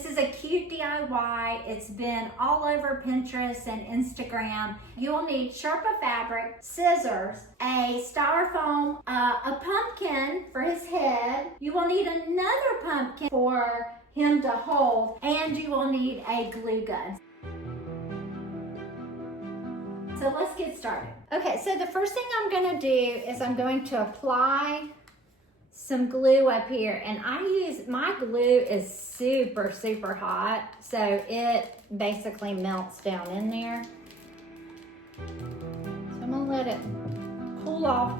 This is a cute DIY. It's been all over Pinterest and Instagram. You will need Sherpa fabric, scissors, a styrofoam, a pumpkin for his head. You will need another pumpkin for him to hold, and you will need a glue gun. So let's get started. Okay, so the first thing I'm gonna do is I'm going to apply some glue up here, and my glue is super, super hot, so it basically melts down in there. So I'm gonna let it cool off.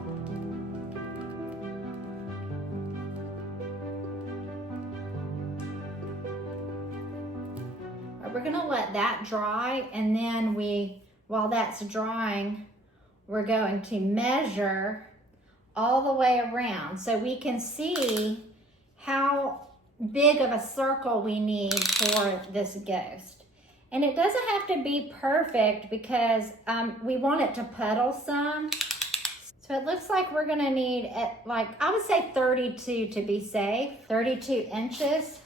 We're gonna let that dry, and then while that's drying, we're going to measure all the way around so we can see how big of a circle we need for this ghost. And it doesn't have to be perfect because we want it to puddle some. So it looks like we're gonna need, I would say 32 to be safe, 32 inches.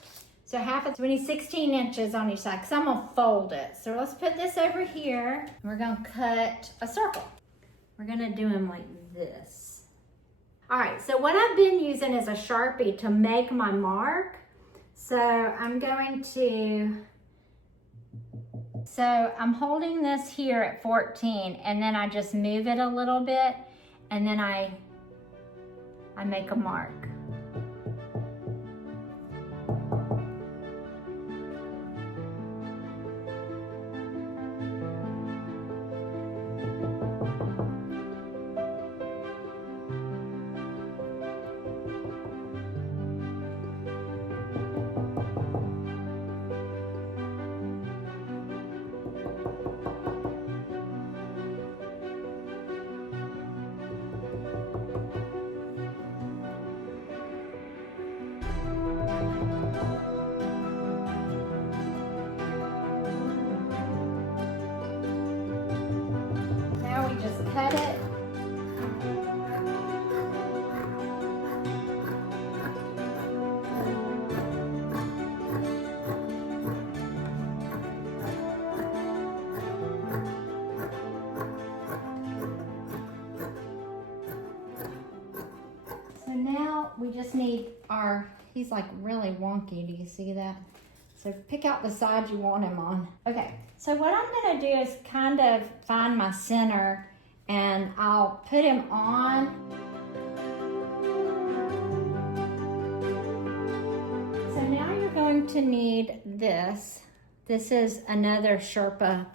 So we need 16 inches on each side because I'm gonna fold it. So let's put this over here. We're gonna cut a circle. We're gonna do them like this. All right, so what I've been using is a Sharpie to make my mark. So I'm holding this here at 14, and then I just move it a little bit, and then I make a mark. Just cut it. So now we just need he's like really wonky, do you see that? So pick out the side you want him on. Okay, so what I'm gonna do is kind of find my center, and I'll put him on. So now you're going to need this. This is another Sherpa,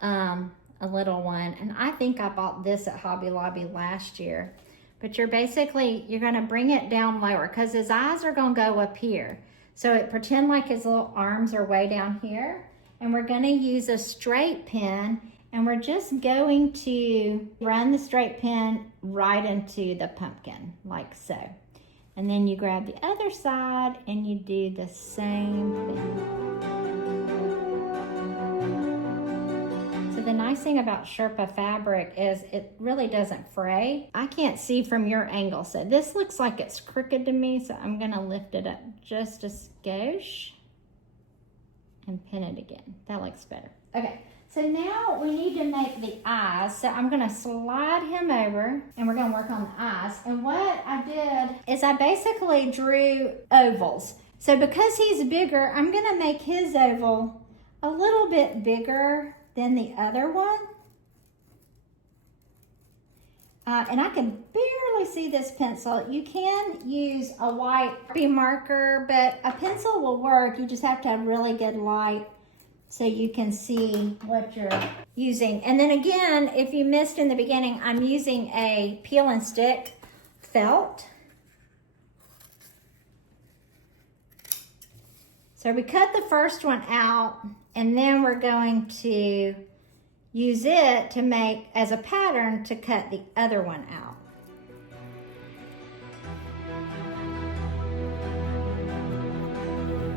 a little one, and I think I bought this at Hobby Lobby last year. But you're gonna bring it down lower because his eyes are gonna go up here. So pretend like his little arms are way down here, and we're gonna use a straight pin, and we're just going to run the straight pin right into the pumpkin, like so. And then you grab the other side and you do the same thing. So the nice thing about Sherpa fabric is it really doesn't fray. I can't see from your angle, so this looks like it's crooked to me, so I'm gonna lift it up just a skosh and pin it again. That looks better. Okay, so now we need to make the eyes. So I'm gonna slide him over and we're gonna work on the eyes. And what I did is I basically drew ovals. So because he's bigger, I'm gonna make his oval a little bit bigger than the other one. And I can barely see this pencil. You can use a white Sharpie marker, but a pencil will work. You just have to have really good light so you can see what you're using. And then again, if you missed in the beginning, I'm using a peel and stick felt. So we cut the first one out, and then we're going to use it to make as a pattern to cut the other one out.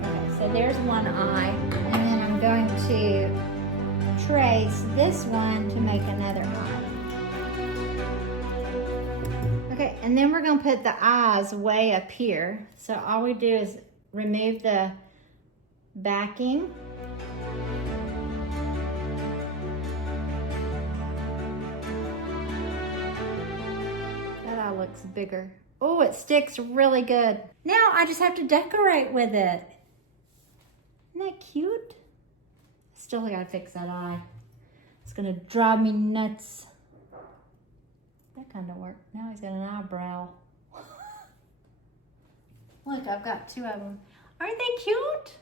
Okay, so there's one eye, and then I'm going to trace this one to make another eye. Okay, and then we're gonna put the eyes way up here. So all we do is remove the backing. That eye looks bigger. Oh, it sticks really good. Now I just have to decorate with it. Isn't that cute? Still gotta fix that eye. It's gonna drive me nuts. That kind of worked. Now he's got an eyebrow. Look, I've got two of them. Aren't they cute?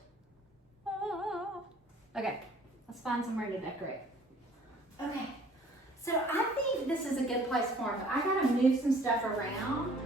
Oh. Okay, let's find somewhere to decorate. Okay, so I think this is a good place for him, but I gotta move some stuff around.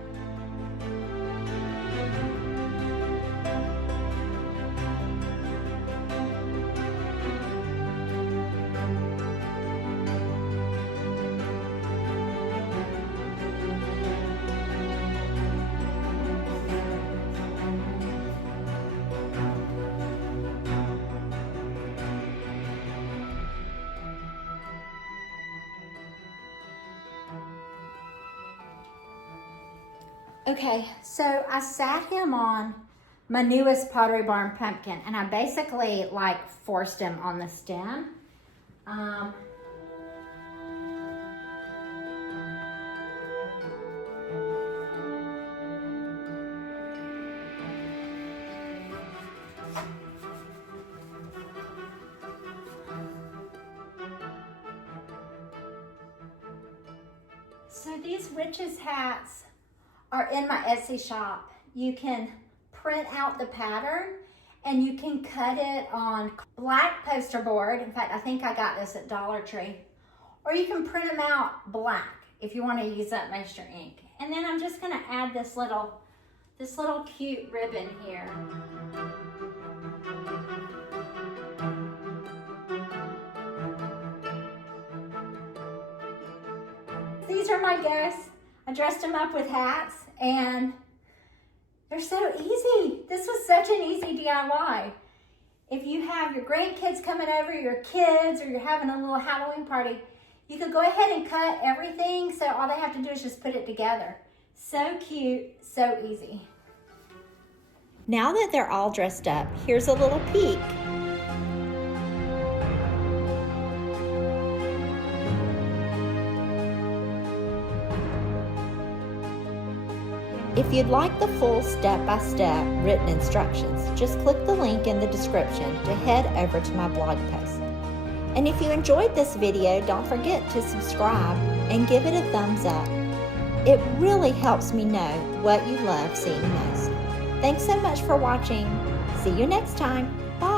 Okay, so I sat him on my newest Pottery Barn pumpkin, and I basically like forced him on the stem. So these witches' hats are in my Etsy shop. You can print out the pattern and you can cut it on black poster board. In fact, I think I got this at Dollar Tree. Or you can print them out black if you want to use up most your ink. And then I'm just gonna add this little cute ribbon here. These are my guests. I dressed them up with hats, and they're so easy. This was such an easy DIY. If you have your grandkids coming over, your kids, or you're having a little Halloween party, you could go ahead and cut everything, so all they have to do is just put it together. So cute, so easy. Now that they're all dressed up, here's a little peek. If you'd like the full step-by-step written instructions, just click the link in the description to head over to my blog post. And if you enjoyed this video, don't forget to subscribe and give it a thumbs up. It really helps me know what you love seeing most. Thanks so much for watching. See you next time. Bye.